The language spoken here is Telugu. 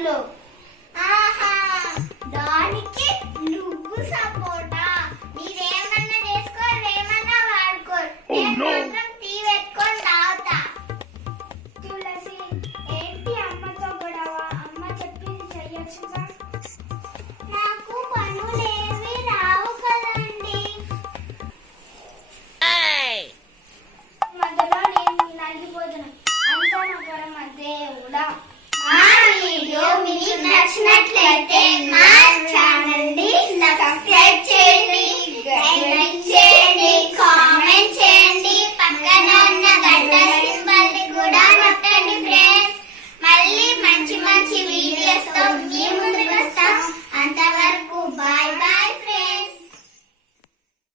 పండ్లు ఆహా దానికి నువ్వు సపోటా. మీరేమన్నా చేసుకో ఏమన్నా వాడుకో. Oh, మాత్రం టీ పెట్టుకొని తాగుతా. తులసి ఏంటి అమ్మతో గొడవ? అమ్మ చెప్పింది చెయ్యొచ్చుగా?